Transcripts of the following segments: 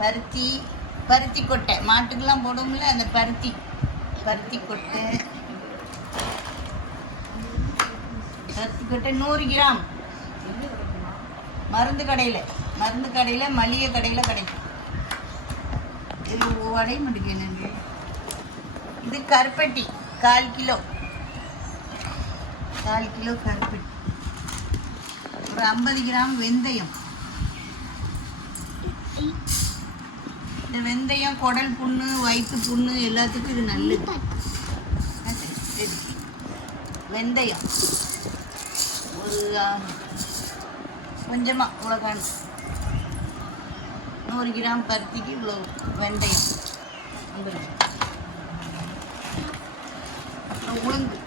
பருத்தி பருத்தி கொட்டை மாட்டுக்கெல்லாம் போடுவோம்ல, அந்த பருத்தி கொட்டை 100 கிராம். மருந்து கடையில் மளிகை கடையில் கிடைக்கும். இது உடைய மாட்டேங்க என்னங்க. இது கருப்பட்டி 1/4 கிலோ கருப்பட்டி. ஒரு 50 கிராம் வெந்தயம். இந்த வெந்தயம் குடல் புண்ணு, வயிற்று புண்ணு எல்லாத்துக்கும் இது நல்லது. வெந்தயம் ஒரு கொஞ்சமாக இவ்வளோ 100 கிராம் பருத்திக்கு இவ்வளோ வெந்தயம். அப்புறம் உளுந்து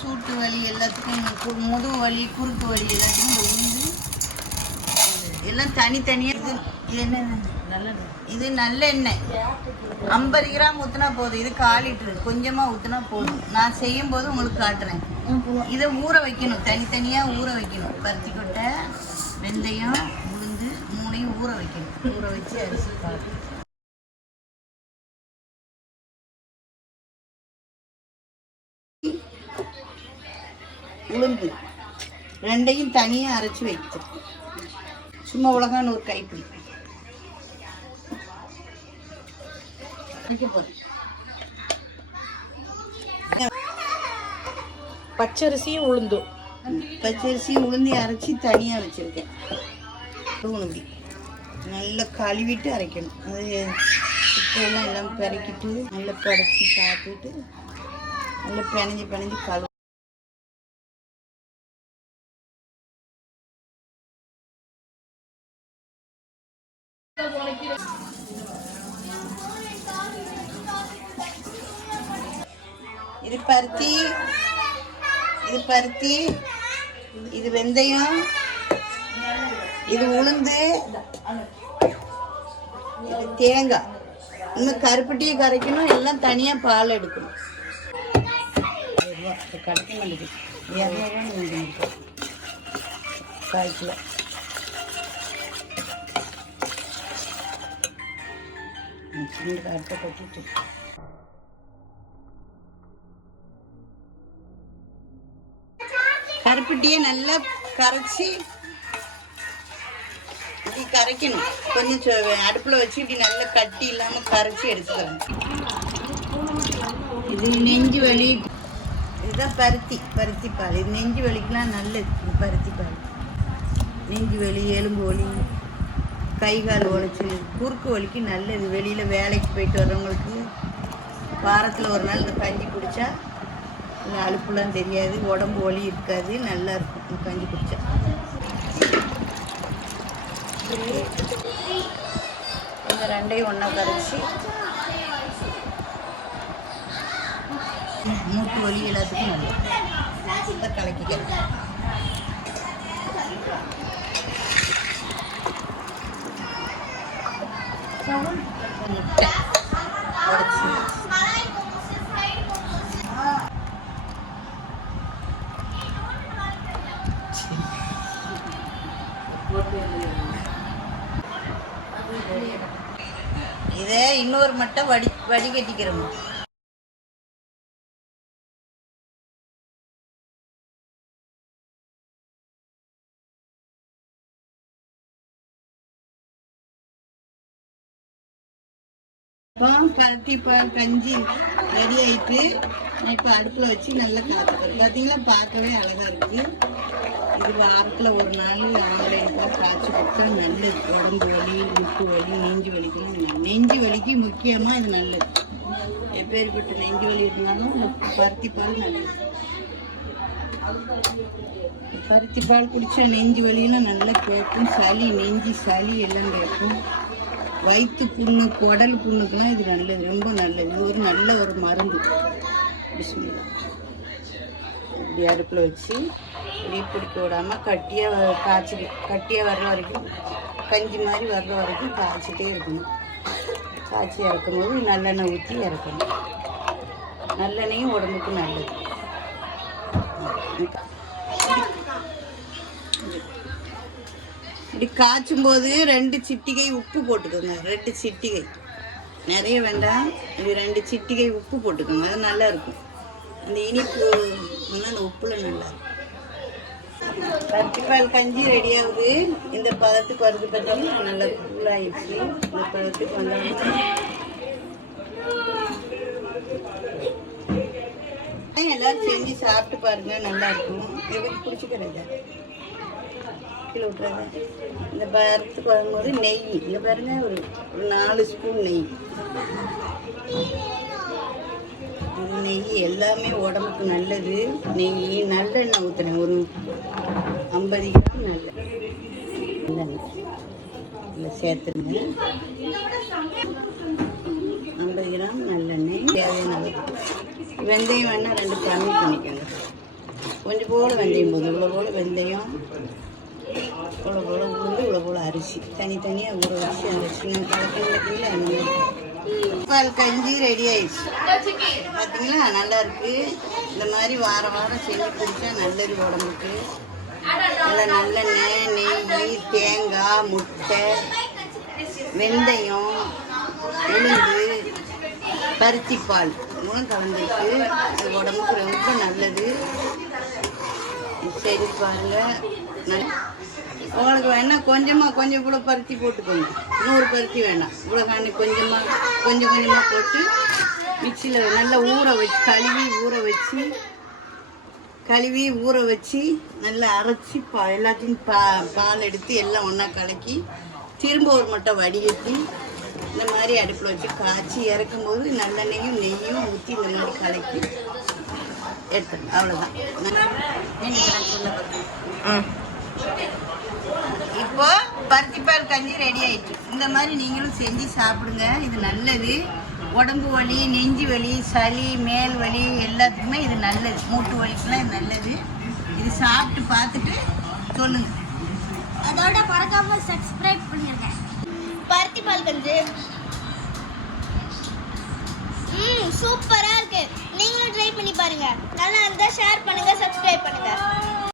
சூட்டு வலி எல்லாத்துக்கும், முதுகு வலி, குறுக்கு வலி எல்லாத்துக்கும் இந்த உளுந்து எல்லாம் தனித்தனியாக. இது என்ன நல்லெண்ணெய்? இது நல்லெண்ணெய் 50 கிராம் ஊற்றினா போதும். இது 1/4 லிட்டரு, கொஞ்சமாக ஊற்றினா போதும். நான் செய்யும்போது உங்களுக்கு காட்டுறேன். இதை ஊற வைக்கணும், தனித்தனியாக ஊற வைக்கணும். பருத்தி கொட்டை, வெந்தயம், உளுந்து 3ஐயும் ஊற வைக்கணும். ஊற வச்சு அரிசி பார்த்து உளுந்து 2ஐயும் தனியாக அரைச்சி வைத்து சும்மா உலகான்னு ஒரு கைப்பிடி பச்சரிசியும் உளுந்தும் அரைச்சி தனியாக வச்சுருக்கேன். உளுந்தி நல்லா கழுவிட்டு அரைக்கணும். அது உப்பெல்லாம் எல்லாம் பெருக்கிட்டு நல்லா படைச்சி சாப்பிட்டுட்டு நல்லா பிணைஞ்சி கழுவு. இது பருத்தி, இது வெந்தயம், இது உளுந்து, இது தேங்காய். இன்னும் கருப்பட்டியை கரைக்கணும். எல்லாம் தனியாக பால் எடுக்கணும். கடைக்க மாட்டேங்குது. 200 1/4 கிலோ. கருப்பை கட்டிட்டு கருப்பட்டியை நல்லா கரைச்சி இப்படி கரைக்கணும். கொஞ்சம் அடுப்பில் வச்சு இப்படி நல்லா கட்டி இல்லாமல் கரைச்சி எடுத்துக்கலாம். இது நெஞ்சு வலி. இதுதான் பருத்தி பால். இது நெஞ்சு வலிக்கெலாம் நல்லது. பருத்தி பால் நெஞ்சு வலி, எலும்பு வலி, கை கால் உழைச்சி, குறுக்கு வலிக்கு நல்லது. வெளியில் வேலைக்கு போயிட்டு வர்றவங்களுக்கு வாரத்தில் ஒரு நாள் இந்த கஞ்சி குடித்தா அலுப்புலாம் தெரியாது, உடம்பு வலி இருக்காது, நல்லா இருக்கும் கஞ்சி குடித்தா. இந்த 2ஐயும் ஒன்றா கரைச்சி மூட்டு வலி எல்லாத்துக்கும் நல்லா கலக்கிக்கலாம். முட்டை உடச்சி இதை இன்னொரு மட்டை வடிகட்டிக்கிறோம். பருத்தி பால் கஞ்சி ரெடி ஆயிட்டு இப்போ அடுப்பில் வச்சு நல்லா காய்ச்சிக்கிறோம். பார்த்தீங்களா, பார்க்கவே அழகாக இருக்குது. இது வாரத்தில் ஒரு நாள் ஆம்பளைக்கு காய்ச்சி கொடுத்தா நல்லது. உடம்பு வலி, முட்டு வலி, நெஞ்சு வலிக்கு முக்கியமாக இது நல்லது. எப்பேற்பட்ட நெஞ்சு வலி இருந்தாலும் பருத்தி பால் நல்லது. பருத்தி பால் குடித்தா நெஞ்சு வலியெல்லாம் நல்லா கேட்கும். நெஞ்சு சளி எல்லாம் கேட்கும். வயிற்று புண்ணு, குடல் புண்ணுக்கெல்லாம் இது நல்லது, ரொம்ப நல்லது. இது ஒரு நல்ல ஒரு மருந்து. இப்படி அடுப்பில் வச்சு இப்படி பிடிக்க விடாமல் கட்டியாக வர்ற வரைக்கும், கஞ்சி மாதிரி வர்ற வரைக்கும் காய்ச்சிட்டே இருக்கணும். காய்ச்சி இறக்கும்போது நல்லெண்ணெய் ஊற்றி இறக்கணும். நல்லெண்ணெயும் உடம்புக்கு நல்லது. இப்படி காய்ச்சும் போது 2 சிட்டிகை உப்பு போட்டுக்கோங்க. 2 சிட்டிகை, நிறைய வேண்டாம். இப்படி 2 சிட்டிகை உப்பு போட்டுக்கோங்க. அது நல்லா இருக்கும். அந்த இனிப்பு அந்த உப்புல நல்லா இருக்கும். பருத்திப்பால் கஞ்சி ரெடி ஆகுது. இந்த பதத்துக்கு வருது பார்த்தீங்கன்னா நல்லா கூலாயிடுச்சு. இந்த பதத்துக்கு வந்தாங்கன்னா எல்லாரும் செஞ்சு சாப்பிட்டு பாருங்க, நல்லா இருக்கும். எப்படி பிடிச்சிக்கிறது கீழே விட்டுறாங்க. இந்த பருத்துக்கு வரும்போது நெய் இங்கே பாருங்க, ஒரு 4 ஸ்பூன் நெய். நெய் எல்லாமே உடம்புக்கு நல்லது. நெய் நல்லெண்ணெய் ஊற்றுறேன், ஒரு 50 கிராம் நல்லெண்ணெய் இல்லை சேர்த்துருங்க. 50 கிராம் நல்லெண்ணெய், தேவையான அளவு. வெந்தயம் வேணால் 2 கம்மி பண்ணிக்கோங்க. கொஞ்சம் போல் வெந்தயம் போதும். இவ்வளோ போல் வெந்தயம், இவ்வளோ போல் உளுந்து, இவ்வளோ போல் அரிசி தனித்தனியாக ஊற வச்சு அந்த சின்ன கலக்கீழே பால் கஞ்சி ரெடி ஆயிடுச்சு. பார்த்தீங்களா, நல்லா இருக்கு. இந்த மாதிரி வாரம் வாரம் செஞ்சு குடித்தா நல்லது உடம்புக்கு. நல்லா நல்லெண்ணெய், நெய், தேங்காய், முட்டை, வெந்தயம், உளுந்து, பருத்திப்பால் மூலம் கலந்துருக்கு. அது உடம்புக்கு ரொம்ப நல்லது. சரி பாருங்க. உங்களுக்கு வேணால் கொஞ்சம் இவ்வளோ பருத்தி போட்டுக்கோங்க. 100 பருத்தி வேணாம். இவ்வளோ காணி கொஞ்சம் கொஞ்சமாக போட்டு மிக்சியில் நல்லா ஊற வச்சு கழுவி ஊற வச்சு நல்லா அரைச்சி எல்லாத்தையும் பால் எடுத்து எல்லாம் ஒன்றா கலக்கி திரும்ப ஒரு மட்டும் வடிகட்டி இந்த மாதிரி அடுப்பில் வச்சு காய்ச்சி இறக்கும்போது நல்லெண்ணெயும் நெய்யும் ஊற்றி இந்த மாதிரி கலக்கி எடுத்துங்க. அவ்வளோதான். சொல்ல பார்த்தேன். இப்போ பருத்திப்பால் கஞ்சி ரெடி ஆயிடுச்சு. இந்த மாதிரி நீங்களும் செஞ்சு சாப்பிடுங்க. இது நல்லது. உடம்பு வலி, நெஞ்சு வலி, சளி, மேல் வலி எல்லாத்துக்குமே இது நல்லது. மூட்டு வலிக்கெல்லாம் இது நல்லது. இது சாப்பிட்டு பார்த்துட்டு சொல்லுங்க. அதோட மறக்காம சப்ஸ்கிரைப் பண்ணிருங்க. பருத்திப்பால் கஞ்சி சூப்பரா இருக்கு. நீங்களும் ட்ரை பண்ணி பாருங்க. நல்லா இருந்தா ஷேர் பண்ணுங்க, சப்ஸ்கிரைப் பண்ணுங்க.